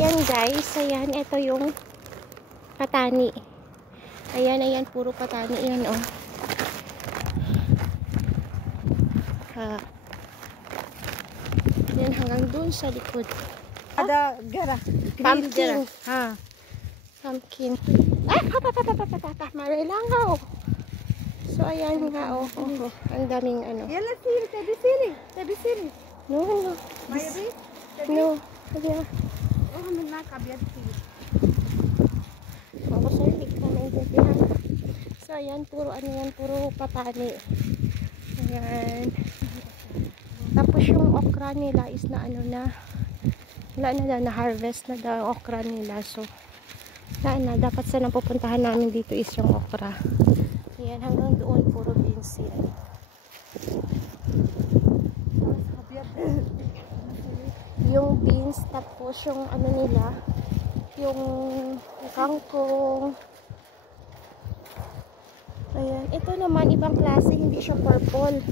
Ayan guys, ayan, ito yung patani. Ayan, ayan, puro patani yan, oh. Ayan, hanggang dun sa likod. Ada gara. Pumpkin. Ha. Pumpkin. Ay, marilangaw. So, ayan nga, oh. Ang daming ano. Yala siri, tabi siri. Tabi siri. No, no. Maybe? No. Yeah. Oh, man kabiat siri. Ako sir, hindi ka naintindihan. So, ayan, puro ano yan, puro patani. Ayan. Tapos yung okra nila is na ano na, wala na harvest na daw okra nila. So, dapat sa napupuntahan namin dito is yung okra. Ayan, hanggang doon, puro beans yan. Yung beans, tapos yung ano nila, yung kangkong. Ayan, ito naman ibang klase, hindi siya purple.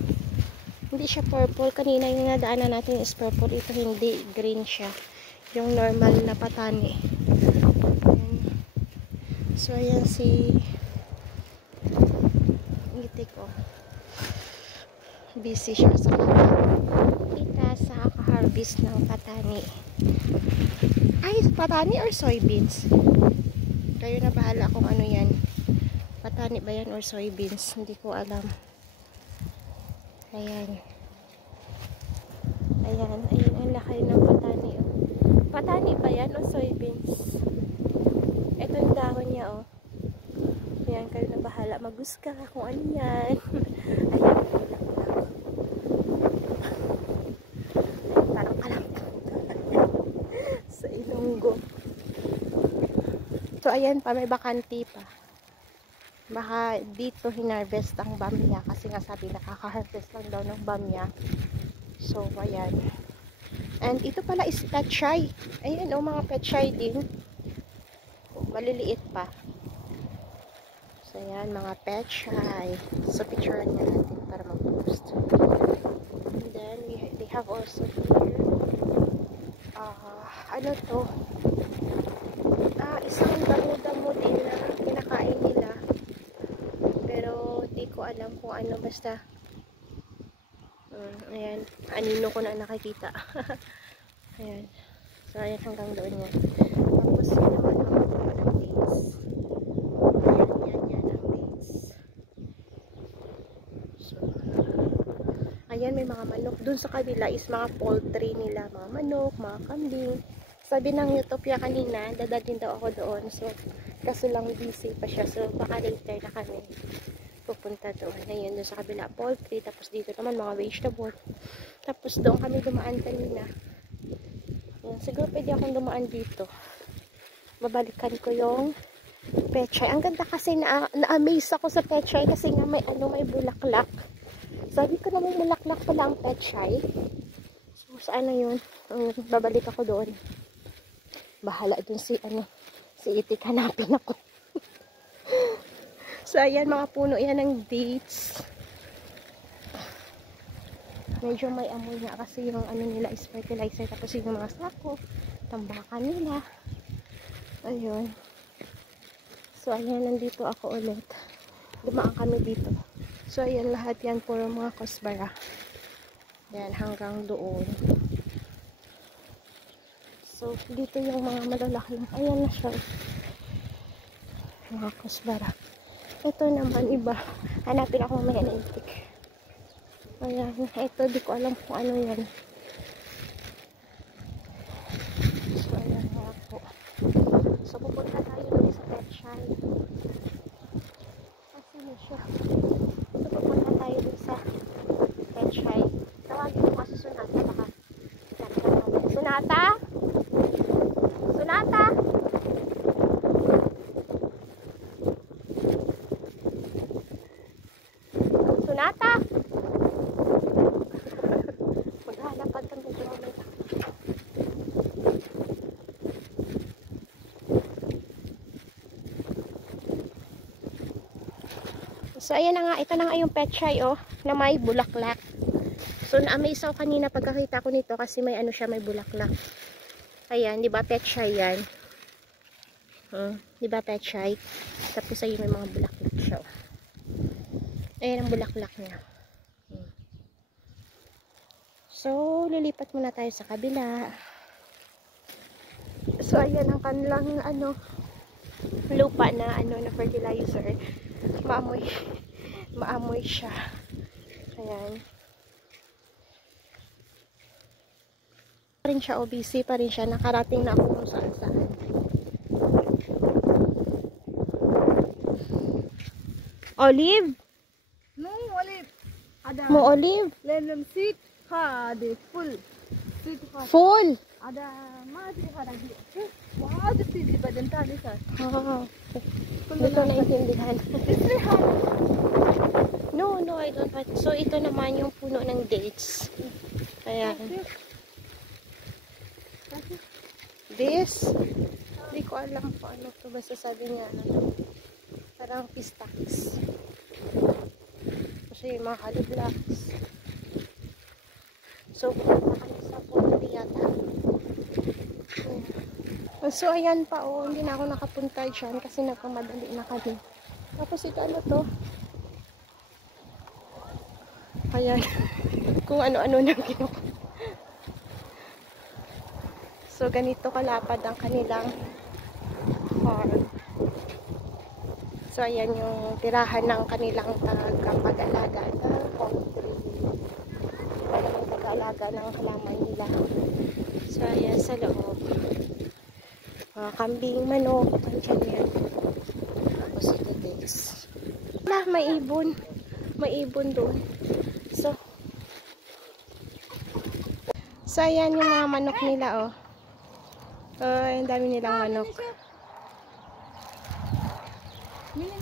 Hindi siya purple. Kanina yung nadaanan natin is purple. Ito hindi, green siya. Yung normal na patani. Ayan. So ayan si itik ko. Busy siya sa kita sa harvest ng patani. Ay, patani or soybeans? Kayo na bahala kung ano yan. Patani ba yan or soybeans? Hindi ko alam. Ayan. Ayan. Ayan ang laki ng patani. Oh. Patani ba yan o soybeans? Ito yung dahon niya. Oh. Ayan. Kayo na bahala. Magusga kung ano yan. Ayan. Parang kalangkang. Sa Ilonggo. So ayan pa. May bakanti pa. Baka dito hinarvest ang bamya kasi nga sabi nakaka-harvest lang daw ng bamya. So ayan. And ito pala is pechay. Ayan o, mga pechay din. Maliliit pa. So ayan, mga pechay. So picture niya natin para mag-post. And then they have also here ano to, isang damo-damo din na kinakain nila. Pero di ko alam kung ano, basta ayan, anino ko na nakikita. Ayan, so ayan hanggang doon yan. Tapos yun naman ang dates. Yan ang dates. So ayan, may mga manok dun sa kabila is mga poultry nila, mga manok, mga kambing. Sabi ng Utopia kanina, dadalhin daw ako doon. So, kaso lang busy pa siya. So, baka later na kami pupunta doon. Ayun, doon sa kabila, poultry. Tapos dito naman, mga vegetable. Tapos doon kami dumaan kanina. Ayun, siguro pwede akong dumaan dito. Babalikan ko yung pechay. Ang ganda kasi na-amaze ako sa pechay kasi nga may may bulaklak. Sabi ko naman bulaklak pala ang pechay. So, saan na yun? Babalik ako doon. Bahala dun si itik, hanapin ako. So ayan, mga puno yan ng dates. Medyo may amoy nga kasi yung nila is fertilizer. Tapos yung mga sako, tambakan nila. Ayun. So ayan, nandito ako ulit. Dumaan kami dito. So ayan, lahat yan puro mga kusbara. Ayan, hanggang doon. So, dito yung mga malalaking, ayan na siya. Mga kusbara. Ito naman iba. Hanapin ako mamaya na itik. Ayan, ito di ko alam kung ano yan. So, ayan nga po. So, pupunta tayo dito sa pechay. Kasi na siya. So, pupunta tayo dito sa pechay. Tawagin mo kasi Sunata baka. Sunata? Sunata? Sunata? Maghalapad kang medyo mamaya. So ayan na nga, ito na nga yung pechay na may bulaklak. So na-amaze ako kanina pagkakita ko nito kasi may siya, may bulaklak. Ayan, di ba pechay yan? Di ba pechay? Tapos ayun may mga bulaklak siya. Ayan ang bulaklak niya. So, lilipat muna tayo sa kabila. So, ayan ang kanilang lupa na na fertilizer. Maamoy siya. Ayan. Pa rin siya, busy pa rin siya. Nakarating na ako kung saan saan. Olive? No, olive. Ada. Mo olive? Lemon seed. Ha, the full. Seed ha. Full? Ada. Mati ha lagi. Wow, the seed ba din tali sa. Hindi ko naintindihan. No, I don't want. So, ito naman yung puno ng dates. Ayan. This, hindi ko alam kung ano to. Basta sabi niya, parang pistax. Kasi yung mga haliblaks. So, pumunta kami sa poultry yata. So, ayan pa, hindi na ako nakapunta dyan kasi nagpamadali na kami. Tapos ito, ano to? Ayan. Kung ano-ano nang kinuha. So, ganito kalapad ang kanilang farm. So, ayan yung tirahan ng kanilang pag-alaga ng poultry. Kanilang pag-alaga ng halaman nila. So, ayan sa loob. Mga kambing, manok, andyan yan. Tapos ito this. Wala, may ibon. May ibon doon. So, ayan yung mga manok nila, oh. Ang dami nilang manok.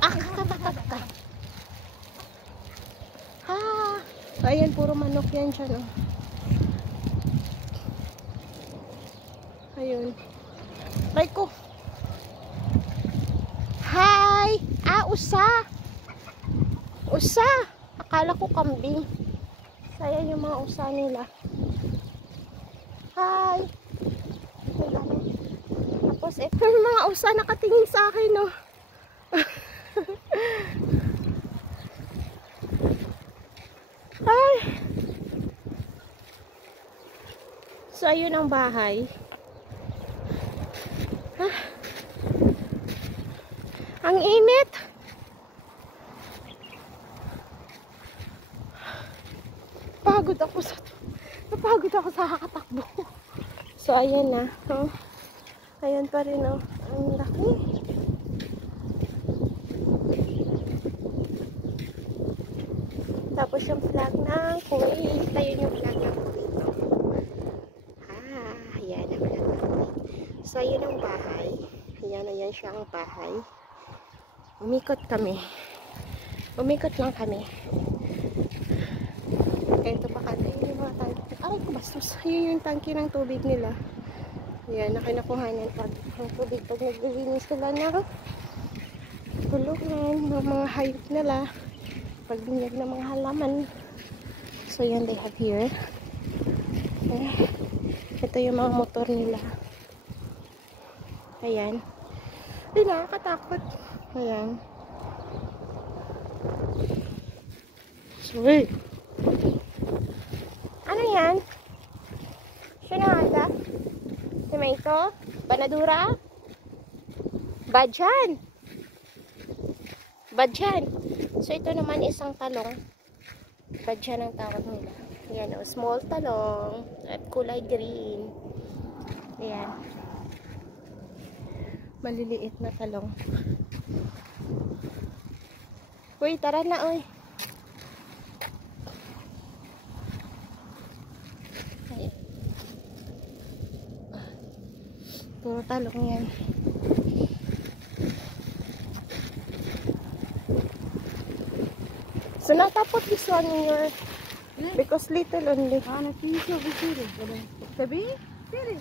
Kakakakaka. Ha! So, ayan, puro manok yan dyan, oh. Ayun. Try ko. Hi! Usa! Usa! Akala ko kambing. So, ayan yung mga usa nila. Hi! Tapos, ito yung mga usa nakatingin sa akin, no? Hi! So, ayun ang bahay. Ang init! Napagod ako sa kakatakbo. So, ayan na. Oh. Ayan pa rin, oh. Ang laki. Tapos yung flag ng Kuwait. Ayun yung flag ng Kuwait. Ayan ang flag ng Kuwait. So, ayun ang bahay. Ayan siya ang bahay. Umikot lang kami. Ito pa kami. Yung mga tangki. Aray ko bastos. Yun yung tangki ng tubig nila. Ayan, nakinakuhanan pag ang tubig. Pag naglilinis sila na tulungan ng mga hayop nila. Pagbinyag ng mga halaman. So, yan they have here. Ito yung mga motor nila. Ayan. Hindi nakakatakot. Ayan. So, wait. Ano yan? Sinada? Tomato? Banadura? Badyan? So, ito naman isang talong. Badyan ang tawag nila. Ayan, small talong. At kulay green. Ayan. Maliliit na talong. Uy, tara na, uy. Ayan. Puro talong yan. So, natapot this one in your... Because little only. Napiso ko siri. Sabi? Siri.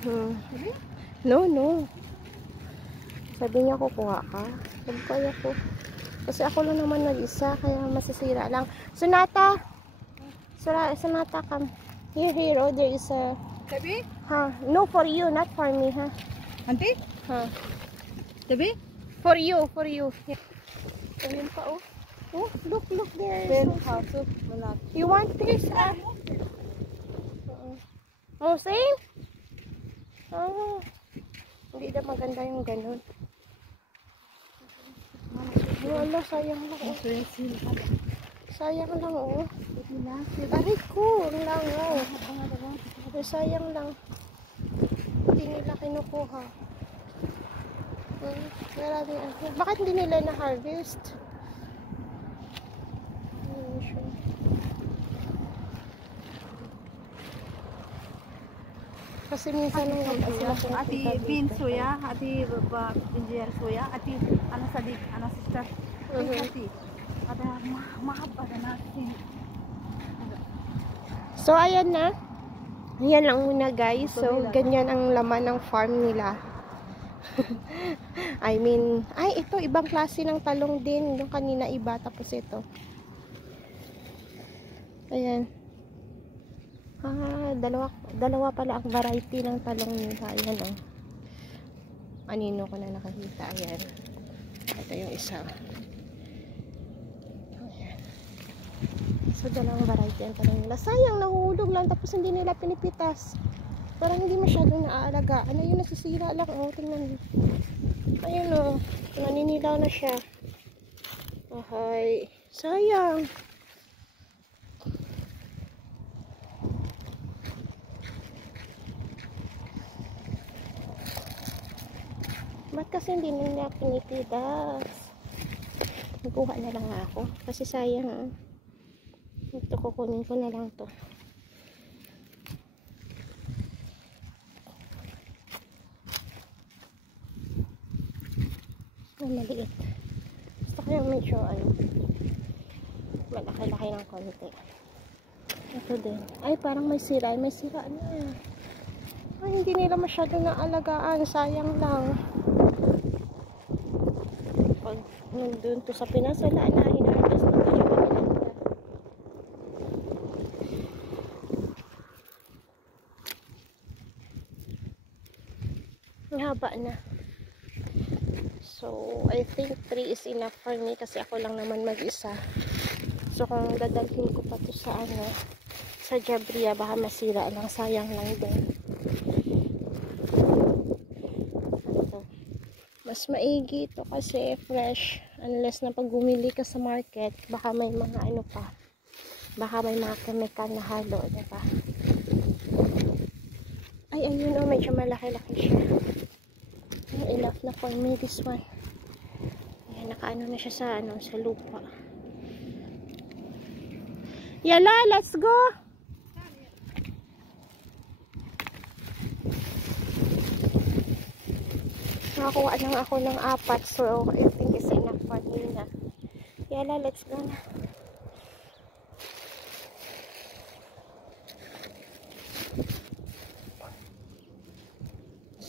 Sabi? No. Sabi niya kukuha ka. Sabi ko. Kasi ako lang naman nag-isa. Kaya masasira lang. Sonata, come. Here, oh, there is a Tabi? Huh? No, for you, not for me, huh? Auntie? Huh? Tabi? For you, for you. Yeah. Ayun pa, oh. Oh, look there. Ben, So- haso, malaki. You want this, ah? Oh, same? Oh. Hindi na maganda yung ganun. Wala, sayang lang, oh. Sayang lang, oh. Aray ko, ang langaw. Sayang lang. Hindi nila kinukuha. Marami, bakit hindi nila na-harvest? Sure. Kasi minsan nung sila Ati bin soya, ati binjel soya, ati ano sadik, ano sister. Ati ada mahab ada nasi. So, ayan na. Ayan lang muna, guys. So, ganyan ang laman ng farm nila. I mean, ay, ito, ibang klase ng talong din. Yung kanina iba, tapos ito. Ayan. Dalawa pala ang variety ng talong nila. Ayan, oh. Anino ko na nakakita. Ayan. Ito yung isa. Ayan. So, dalawang variety ang talong nila. Sayang, nahuhulog lang. Tapos hindi nila pinipitas. Parang hindi masyadong naaalaga. Ano yun, nasisira lang. Oh, tingnan. Ayun, oh. Naninilaw na siya. Okay. Sayang. Ba't kasi hindi nila pinipitas? Nagkuha na lang ako. Kasi sayang, ah. Ito, kukunin ko na lang to. Maliit. Gusto ko yung medyo, malaki-laki ng konti. Ito din. Ay, parang may sira. Ay, may sira na. Ay, hindi nila masyado naalagaan. Sayang lang. Pag nandun to sa Pinas, wala na. Hinarvest na to yung maganda. Ang haba na. So, I think 3 is enough for me kasi ako lang naman mag-isa. So, kung dadalhin ko pa to sa sa Jabria, baka masira lang. Sayang lang din. Ito. Mas maigi ito kasi fresh. Unless na pag bumili ka sa market, baka may mga pa. Baka may mga chemical na halo. Diba? Ay, ayun o. Medyo malaki-laki siya. Enough na for me this one. Ayan, nakaano na siya sa sa lupa. Yala, let's go. Nakakuha lang ako ng 4, so I think it's enough for me na. Yala, let's go na.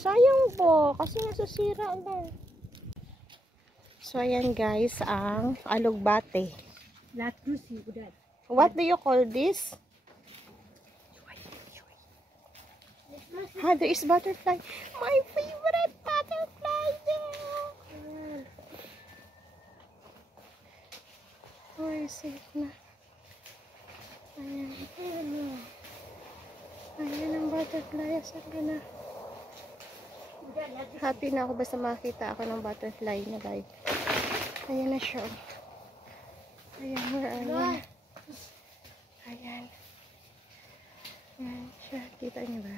Sayang po, kasi nasasira na. So, ayan guys, ang alugbate. What do you call this? There is butterfly. My favorite butterfly there. Ay, safe na. Ayan. Ayan ang butterfly. Asan ka na? Happy na ako basta makita ako ng butterfly na guys. Ayan na siya. Ayan, where are you? Ayan. Ayan siya. Kita niyo ba?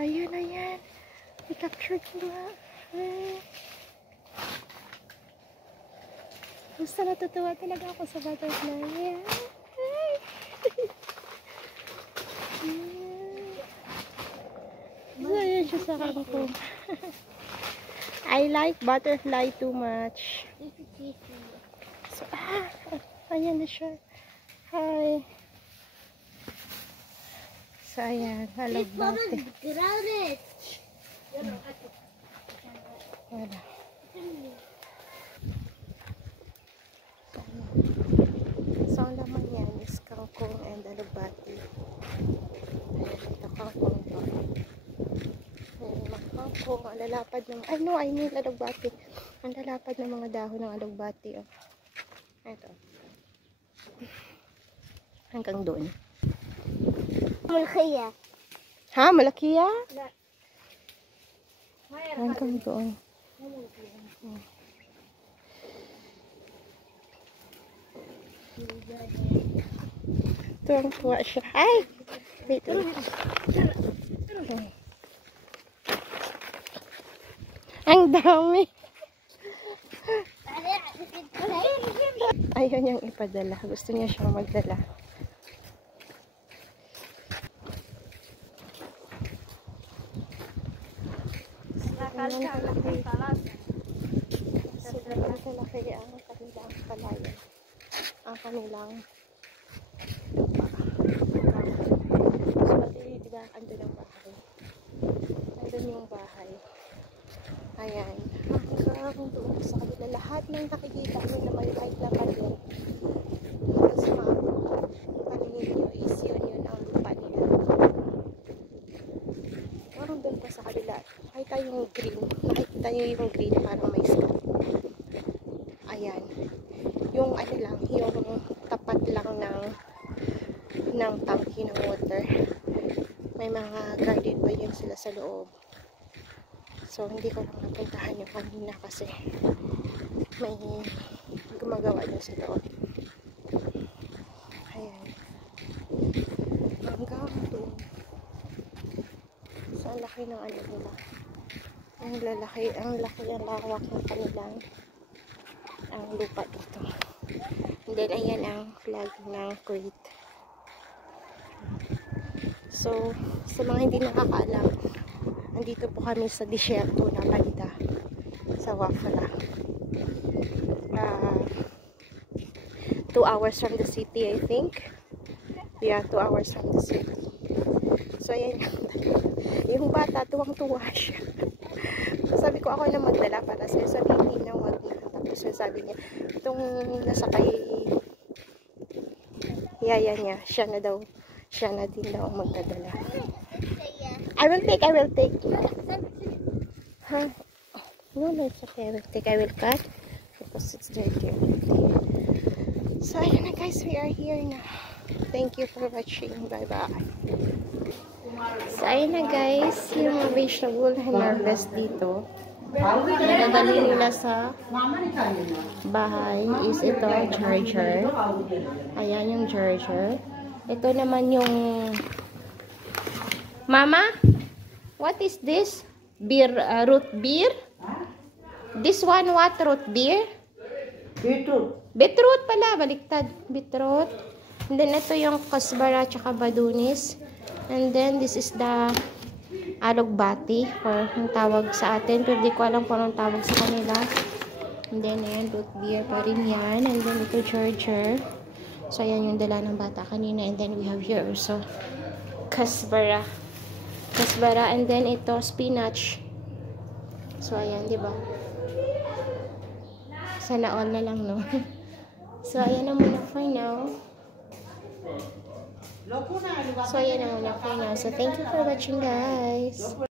Ayan, ayan. I-capture ko nga. Basta natutuwa talaga ako sa butterfly. Ayan. Ayan siya sa kangkong. I like butterfly too much. So, ayan na siya. Hi. So, ayan. Halagbate. Wala. So, ang laman yan is kangkong and alugbati. Ayan, ito kangkong to. Ayan, mga kangkong, ang lalapad ng, I mean alugbati. Ang lalapad ng mga dahon ng alugbati, oh. Ito. Hanggang doon. Malaki ya. Ha? Malaki ya? Hanggang doon. Tuwang-tuwa siya. Ay! Wait. Ang dami. Ayaw niyang ipadala. Gusto niya siyang magdala. Sobrang kalaki ang kanilang palayan. Ang kanilang lupa. So, diba, andun ang bahay. Andun yung bahay. Ayan. Hanggang doon sa kanila. Lahat ng nakikita nyo na may light na patin. Kasi paningin nyo is yun ang lupa nila. Parang doon pa sa kanila. Nakita yung green. Nakita nyo yung green parang may sky. Ayan. Yung ano lang, yung tapat lang ng tangke ng water. May mga garden pa yun sila sa loob. So, hindi ko lang napuntahan yung kanina kasi may gumagawa dyan sa loob. Ayan. Hanggang doon. So, ang laki ng ano nila. Ang laki ang lawak ng kanilang ang lupa dito. And then, ayan ang flag ng Kuwait. So, sa mga hindi nakakaalam, andito po kami sa disyerto na Balida sa Wafra. 2 hours from the city, I think. Yeah, 2 hours from the city. So, ayan yung bata, tuwang-tuwa siya. So, sabi ko ako na magdala para sa'yo. Sabi hindi na, wag na. Tapos sabi niya, itong nasa kay yaya niya, siya na din daw ang magdadala. I will take. Huh? No, it's okay. I will cut. Because it's dirty. So, ayan na guys. We are here now. Thank you for watching. Bye-bye. So, ayan na guys. Yung mga vegetable harvest dito. Nadali nila sa bahay is ito, charger. Ayan yung charger. Ito naman yung Mama? What is this? Beer, root beer? This one what? Root beer? Beetroot pala. Baliktad. Beetroot. And then ito yung kasbara tsaka badunis. And then this is the alugbati or ang tawag sa atin. Pero di ko alam kung anong tawag sa kanila. And then ayan, root beer pa rin yan. And then ito charger. So ayan yung dala ng bata kanina. And then we have here also kasbara. And then ito spinach. So ayan, di ba? Sana all na lang, no? So ayan na muna for now. So thank you for watching, guys.